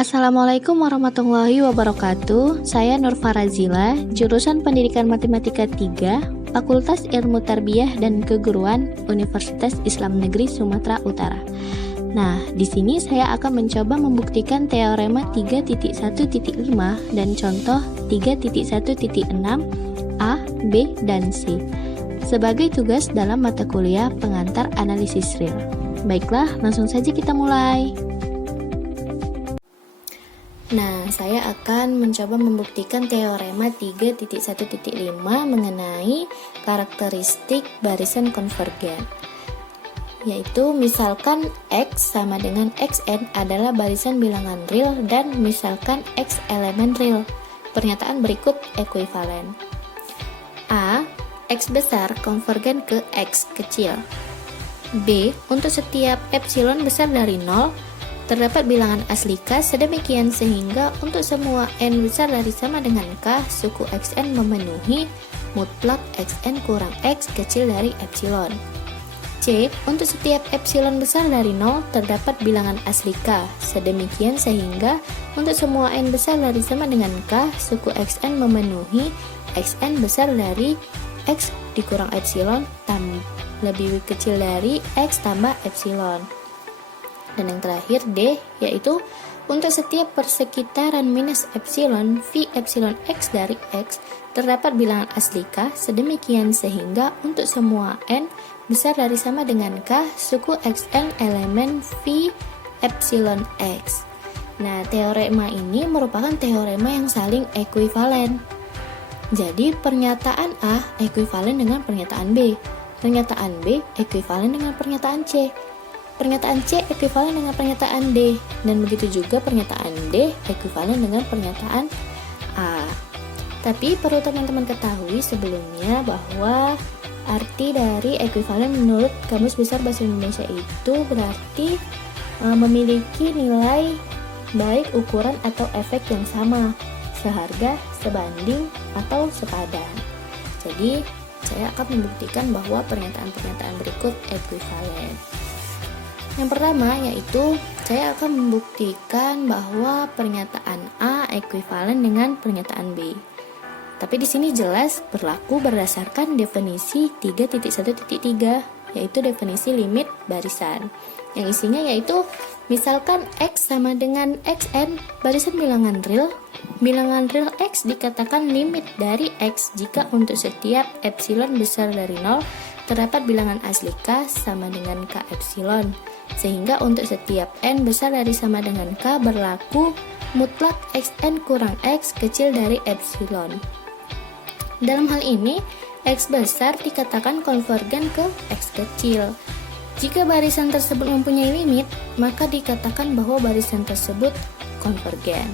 Assalamualaikum warahmatullahi wabarakatuh. Saya Nur Farazila, jurusan Pendidikan Matematika 3, Fakultas Ilmu Tarbiyah dan Keguruan, Universitas Islam Negeri Sumatera Utara. Nah, di sini saya akan mencoba membuktikan teorema 3.1.5 dan contoh 3.1.6 A, B, dan C sebagai tugas dalam mata kuliah pengantar analisis real. Baiklah, langsung saja kita mulai. Nah, saya akan mencoba membuktikan teorema 3.1.5 mengenai karakteristik barisan konvergen. Yaitu misalkan X sama dengan Xn adalah barisan bilangan real dan misalkan X elemen real. Pernyataan berikut ekuivalen. A. X besar konvergen ke X kecil. B. Untuk setiap epsilon besar dari 0, terdapat bilangan asli K sedemikian sehingga untuk semua N besar dari sama dengan K, suku Xn memenuhi mutlak Xn kurang X kecil dari epsilon. C. Untuk setiap epsilon besar dari 0, terdapat bilangan asli K sedemikian sehingga untuk semua N besar dari sama dengan K, suku Xn memenuhi Xn besar dari X dikurang epsilon lebih kecil dari X tambah epsilon. Dan yang terakhir D, yaitu untuk setiap persekitaran minus epsilon V epsilon X dari X, terdapat bilangan asli K sedemikian sehingga untuk semua N besar dari sama dengan K, suku Xn elemen V epsilon X. Nah, teorema ini merupakan teorema yang saling ekuivalen. Jadi, pernyataan A ekuivalen dengan pernyataan B. Pernyataan B ekuivalen dengan pernyataan C. Pernyataan C ekuivalen dengan pernyataan D, dan begitu juga pernyataan D ekuivalen dengan pernyataan A. Tapi perlu teman-teman ketahui sebelumnya bahwa arti dari ekuivalen menurut Kamus Besar Bahasa Indonesia itu berarti memiliki nilai baik ukuran atau efek yang sama, seharga, sebanding, atau sepadan. Jadi, saya akan membuktikan bahwa pernyataan-pernyataan berikut ekuivalen. Yang pertama yaitu saya akan membuktikan bahwa pernyataan A ekuivalen dengan pernyataan B. Tapi di sini jelas berlaku berdasarkan definisi 3.1.3, yaitu definisi limit barisan. Yang isinya yaitu misalkan X sama dengan Xn, barisan bilangan real. Bilangan real X dikatakan limit dari X jika untuk setiap epsilon besar dari 0 terdapat bilangan asli K sama dengan K epsilon, sehingga untuk setiap N besar dari sama dengan K berlaku mutlak Xn kurang X kecil dari epsilon. Dalam hal ini, X besar dikatakan konvergen ke X kecil. Jika barisan tersebut mempunyai limit, maka dikatakan bahwa barisan tersebut konvergen.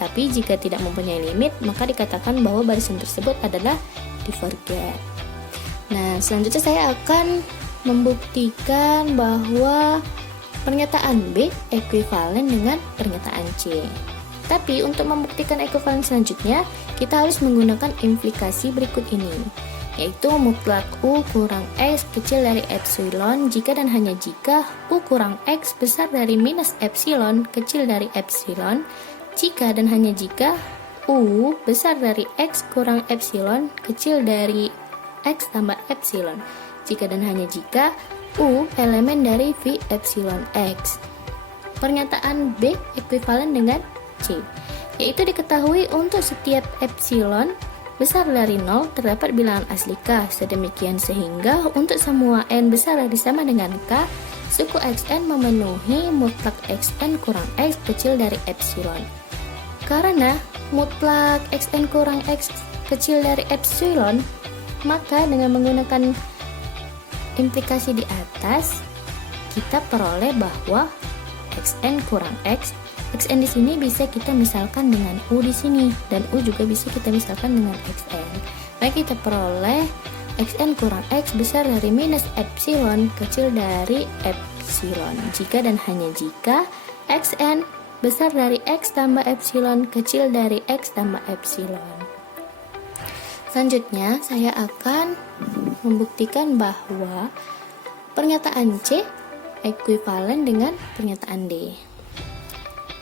Tapi jika tidak mempunyai limit, maka dikatakan bahwa barisan tersebut adalah divergen. Nah, selanjutnya saya akan membuktikan bahwa pernyataan B ekuivalen dengan pernyataan C. Tapi untuk membuktikan ekuivalen selanjutnya, kita harus menggunakan implikasi berikut ini, yaitu mutlak U kurang X kecil dari epsilon jika dan hanya jika U kurang X besar dari minus epsilon kecil dari epsilon, jika dan hanya jika U besar dari X kurang epsilon kecil dari X tambah epsilon, jika dan hanya jika U elemen dari V epsilon X. Pernyataan B ekuivalen dengan C, yaitu diketahui untuk setiap epsilon besar dari 0 terdapat bilangan asli K sedemikian sehingga untuk semua N besar dari sama dengan K, suku Xn memenuhi mutlak Xn kurang X kecil dari epsilon. Karena mutlak Xn kurang X kecil dari epsilon, maka dengan menggunakan implikasi di atas, kita peroleh bahwa Xn kurang X, Xn di sini bisa kita misalkan dengan U di sini, dan U juga bisa kita misalkan dengan Xn. Maka kita peroleh Xn kurang X besar dari minus epsilon kecil dari epsilon, jika dan hanya jika Xn besar dari X tambah epsilon kecil dari X tambah epsilon. Selanjutnya, saya akan membuktikan bahwa pernyataan C ekuivalen dengan pernyataan D.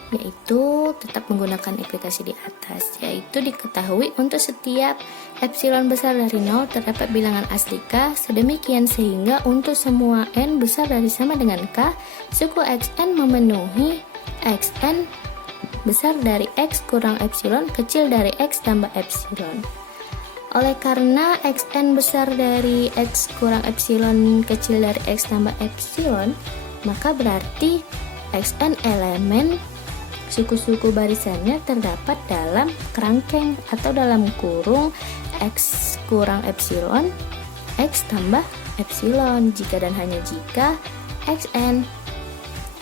yaitu tetap menggunakan aplikasi di atas, yaitu diketahui untuk setiap epsilon besar dari 0 terdapat bilangan asli K, sedemikian sehingga untuk semua N besar dari sama dengan K, suku Xn memenuhi Xn besar dari X kurang epsilon kecil dari X tambah epsilon. Oleh karena Xn besar dari X kurang epsilon kecil dari X tambah epsilon, maka berarti Xn elemen suku-suku barisannya terdapat dalam kerangkeng atau dalam kurung X kurang epsilon X tambah epsilon jika dan hanya jika Xn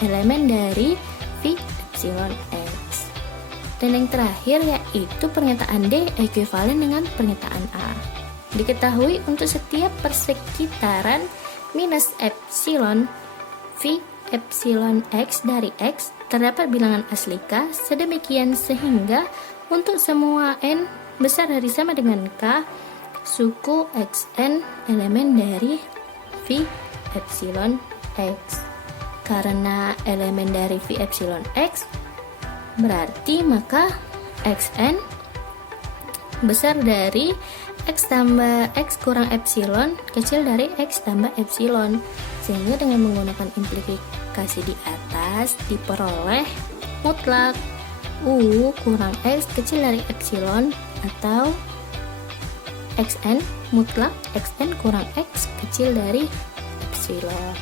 elemen dari V epsilon X. Dan yang terakhir yaitu pernyataan D ekuivalen dengan pernyataan A. Diketahui untuk setiap persekitaran minus epsilon V epsilon X dari X terdapat bilangan asli K, sedemikian sehingga untuk semua N besar dari sama dengan K, suku Xn elemen dari V epsilon X. Karena elemen dari V epsilon X, berarti maka Xn besar dari X tambah X kurang epsilon kecil dari X tambah epsilon. Sehingga dengan menggunakan implikasi di atas diperoleh mutlak U kurang X kecil dari epsilon atau Xn mutlak Xn kurang X kecil dari epsilon.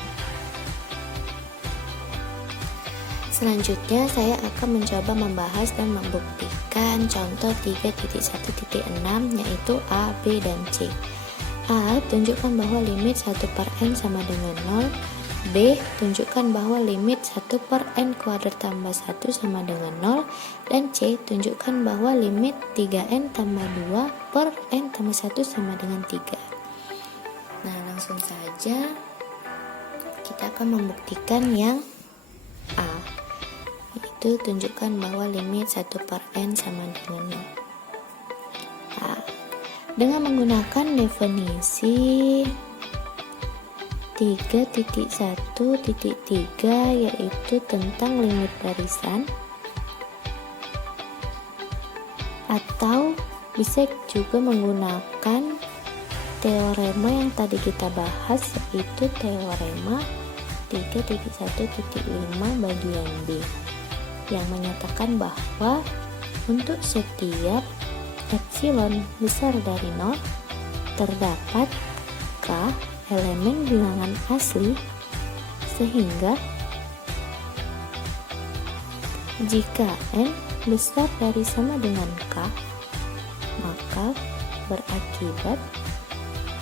Selanjutnya saya akan mencoba membahas dan membuktikan contoh 3.1.6 yaitu A, B, dan C. A. Tunjukkan bahwa limit 1 per N sama dengan 0. B. Tunjukkan bahwa limit 1 per N kuadrat tambah 1 sama dengan 0. Dan C. Tunjukkan bahwa limit 3N tambah 2 per N tambah 1 sama dengan 3. Nah, langsung saja kita akan membuktikan yang A, yaitu tunjukkan bahwa limit 1 per N sama dengan 0. Dengan menggunakan definisi 3.1.3 yaitu tentang limit barisan, atau bisa juga menggunakan teorema yang tadi kita bahas yaitu teorema 3.1.5 bagian B yang menyatakan bahwa untuk setiap epsilon besar dari 0 terdapat K elemen bilangan asli, sehingga jika N besar dari sama dengan K, maka berakibat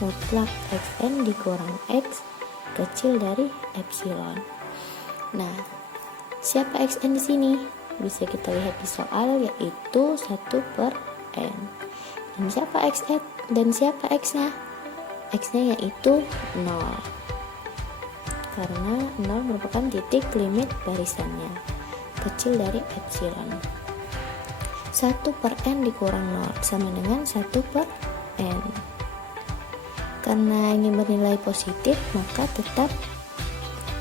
mutlak Xn dikurang X kecil dari epsilon. Nah, siapa Xn di sini? Bisa kita lihat di soal yaitu 1 per N. Dan siapa Xn dan siapa X-nya? X-nya yaitu 0. Karena 0 merupakan titik limit barisannya, kecil dari epsilon. 1 per N dikurang 0 sama dengan 1 per N. Karena ini bernilai positif, maka tetap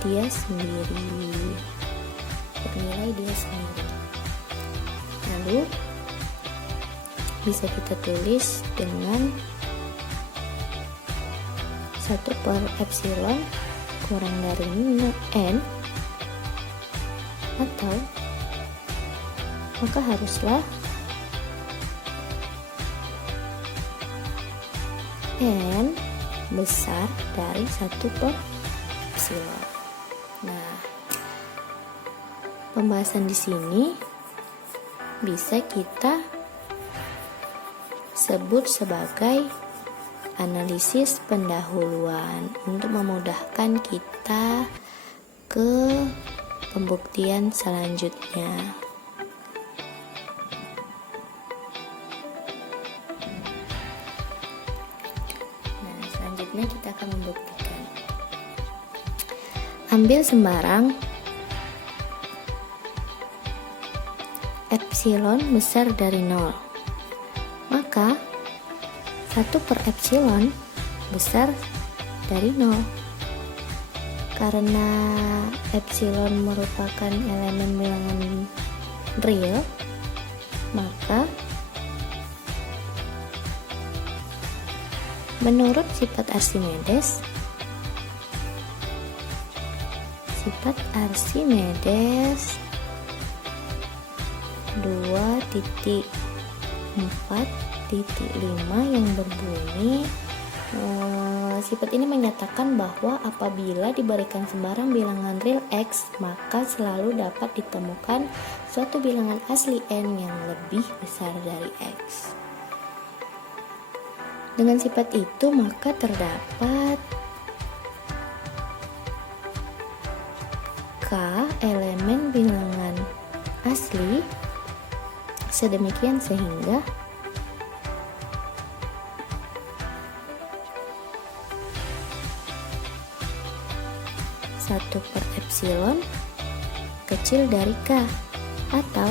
dia sendiri. Bernilai dia sendiri. Lalu bisa kita tulis dengan 1 per epsilon kurang dari N, atau maka haruslah N besar dari 1 per epsilon. Nah, pembahasan di sini bisa kita sebut sebagai analisis pendahuluan untuk memudahkan kita ke pembuktian selanjutnya. Nah, selanjutnya kita akan membuktikan. Ambil sembarang epsilon besar dari 0. Maka 1 per epsilon besar dari 0. Karena epsilon merupakan elemen bilangan real, maka menurut sifat Archimedes, sifat Archimedes 2.4.5 yang berbunyi, sifat ini menyatakan bahwa apabila diberikan sembarang bilangan real X, maka selalu dapat ditemukan suatu bilangan asli N yang lebih besar dari X. Dengan sifat itu maka terdapat K elemen bilangan asli sedemikian sehingga satu per epsilon kecil dari K atau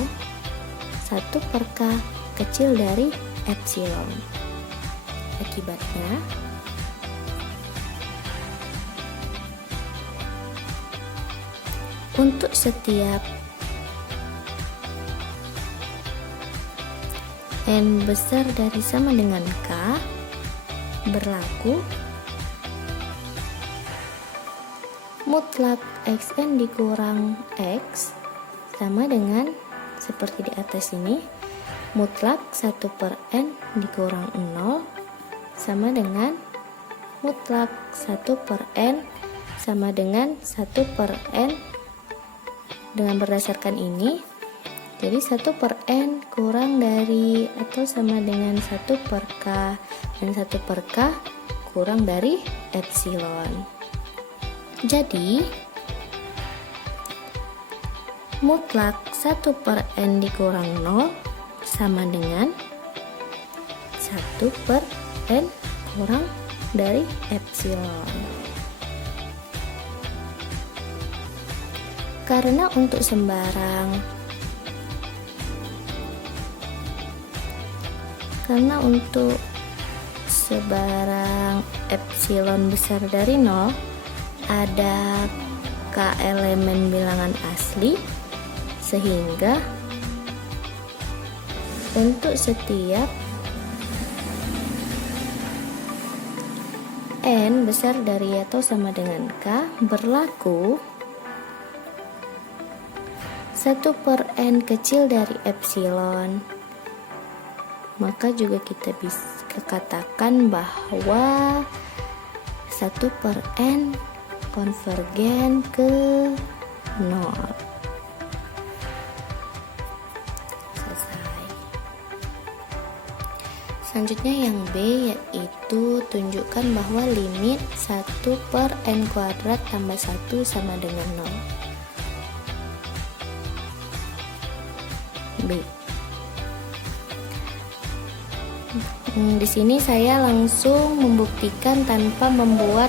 1 per K kecil dari epsilon. Akibatnya untuk setiap N besar dari sama dengan K berlaku mutlak Xn dikurang X sama dengan seperti di atas ini, mutlak 1 per N dikurang 0 sama dengan mutlak 1 per N sama dengan 1 per N. Dengan berdasarkan ini, jadi 1 per N kurang dari atau sama dengan 1 per K dan 1 per K kurang dari epsilon. Jadi mutlak 1 per N dikurang 0 sama dengan 1 per N kurang dari epsilon. Karena untuk sebarang epsilon besar dari 0 ada K elemen bilangan asli, sehingga untuk setiap N besar dari atau sama dengan K berlaku 1 per N kecil dari epsilon. Maka juga kita bisa katakan bahwa 1 per N konvergen ke 0. Selesai. Selanjutnya yang B, yaitu tunjukkan bahwa limit 1 per N kuadrat tambah 1 sama dengan 0. B. Di sini saya langsung membuktikan tanpa membuat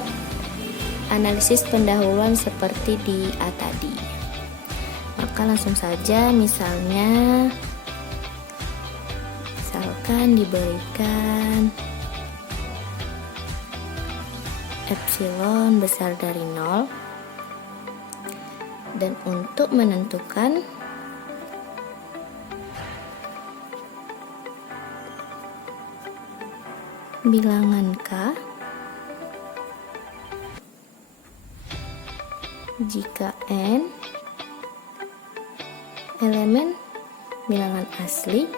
analisis pendahuluan seperti di A tadi. Maka langsung saja, misalkan diberikan epsilon besar dari 0, dan untuk menentukan bilangan K, jika N elemen bilangan asli,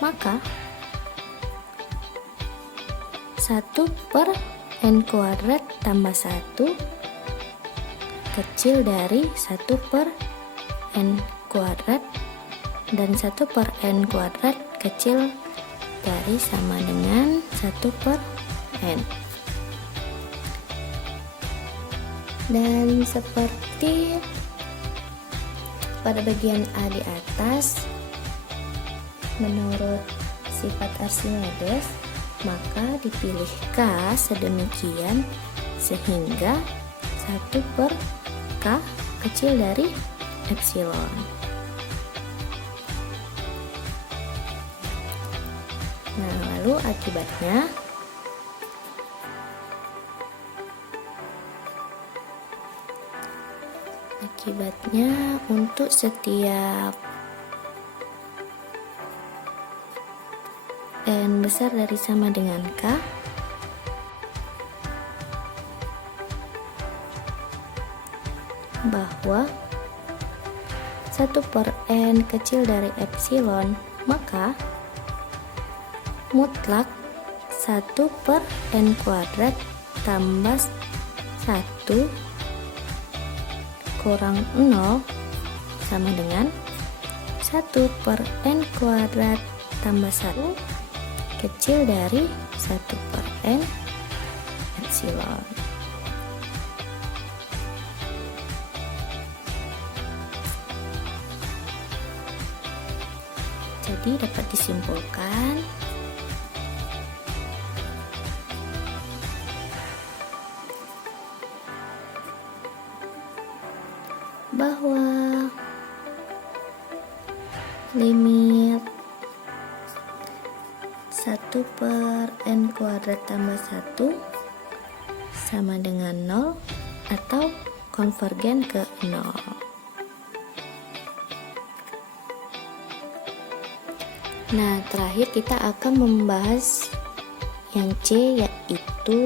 maka 1 per N kuadrat tambah 1 kecil dari 1 per N kuadrat dan 1 per N kuadrat kecil dari sama dengan 1 per N. Dan seperti pada bagian A di atas, menurut sifat Archimedes, maka dipilih K sedemikian sehingga 1 per K kecil dari epsilon. Nah, lalu akibatnya untuk setiap N besar dari sama dengan K, bahwa 1/n kecil dari epsilon, maka mutlak 1/n kuadrat tambah 1 kurang 0 sama dengan 1/n kuadrat tambah 1 kecil dari 1/n epsilon. Jadi dapat disimpulkan bahwa limit 1/n kuadrat tambah 1 sama dengan 0 atau konvergen ke 0. Nah, terakhir kita akan membahas yang C, yaitu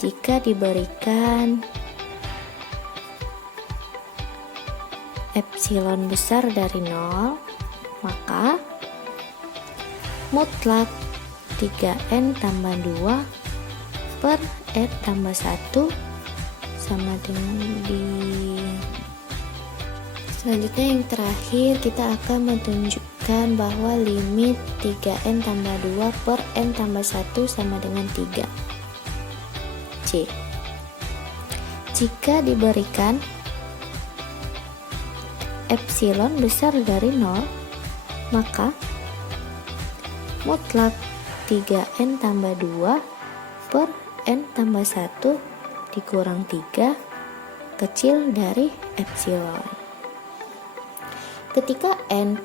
jika diberikan epsilon besar dari 0, maka mutlak 3n tambah 2 per n tambah 1 sama dengan Selanjutnya yang terakhir kita akan menunjukkan bahwa limit 3n tambah 2 per n tambah 1 sama dengan 3. C. Jika diberikan epsilon besar dari 0, maka mutlak 3n tambah 2 per n tambah 1 dikurang 3 kecil dari epsilon. Ketika n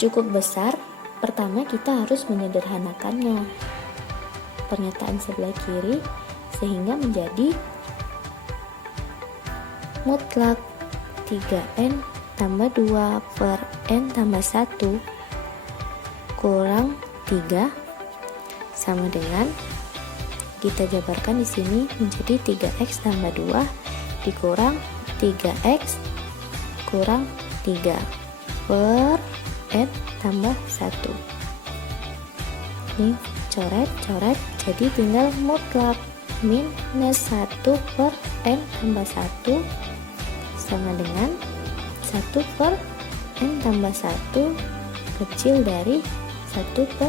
cukup besar, pertama kita harus menyederhanakannya pernyataan sebelah kiri sehingga menjadi mutlak 3n tambah 2 per n tambah 1 kurang 3 sama dengan, kita jabarkan di sini menjadi 3x tambah 2 dikurang 3x kurang 3 per n tambah 1. Ini coret, jadi tinggal mutlak minus 1 per n tambah 1 sama dengan 1 per n tambah 1 kecil dari 1 per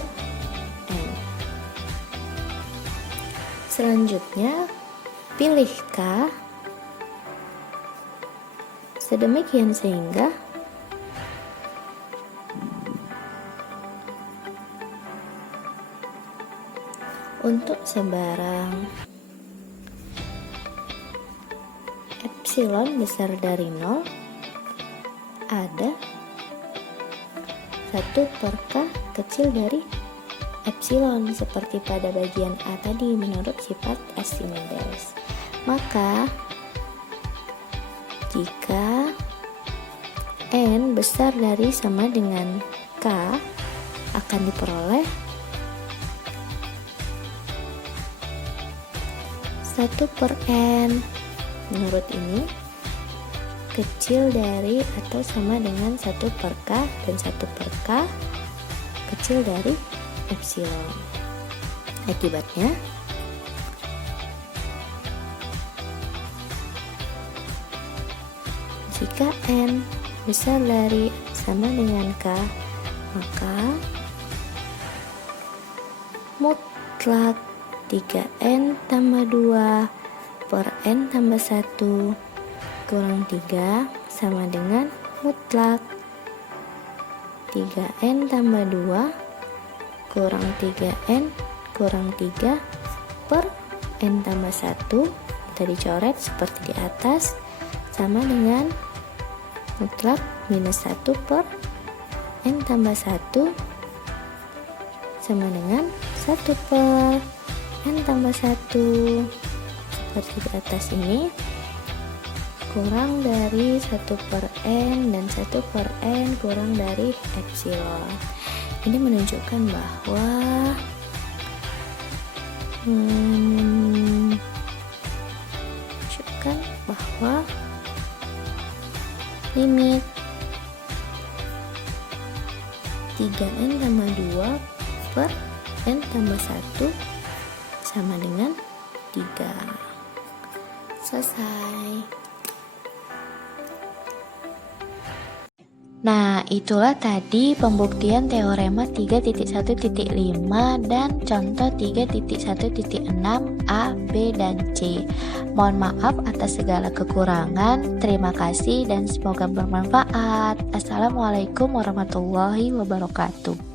n. Selanjutnya, pilih K sedemikian sehingga untuk sebarang epsilon besar dari 0 ada 1 per K kecil dari epsilon seperti pada bagian A tadi menurut sifat Archimedes. Maka jika n besar dari sama dengan K akan diperoleh 1 per n menurut ini kecil dari atau sama dengan 1 per K dan 1 per K kecil dari epsilon. Akibatnya jika n besar dari sama dengan K, maka mutlak 3n tambah 2 per n tambah 1 kurang 3 sama dengan mutlak 3n tambah 2 kurang 3n kurang 3 per n tambah 1, kita dicoret seperti di atas, sama dengan mutlak minus 1 per n tambah 1 sama dengan 1 per n tambah 1 seperti di atas ini, kurang dari 1/n dan 1/n kurang dari epsilon. Ini menunjukkan bahwa limit 3n tambah 2 per n tambah 1 sama dengan 3. Selesai. Nah, itulah tadi pembuktian teorema 3.1.5 dan contoh 3.1.6 A, B, dan C. Mohon maaf atas segala kekurangan. Terima kasih dan semoga bermanfaat. Assalamualaikum warahmatullahi wabarakatuh.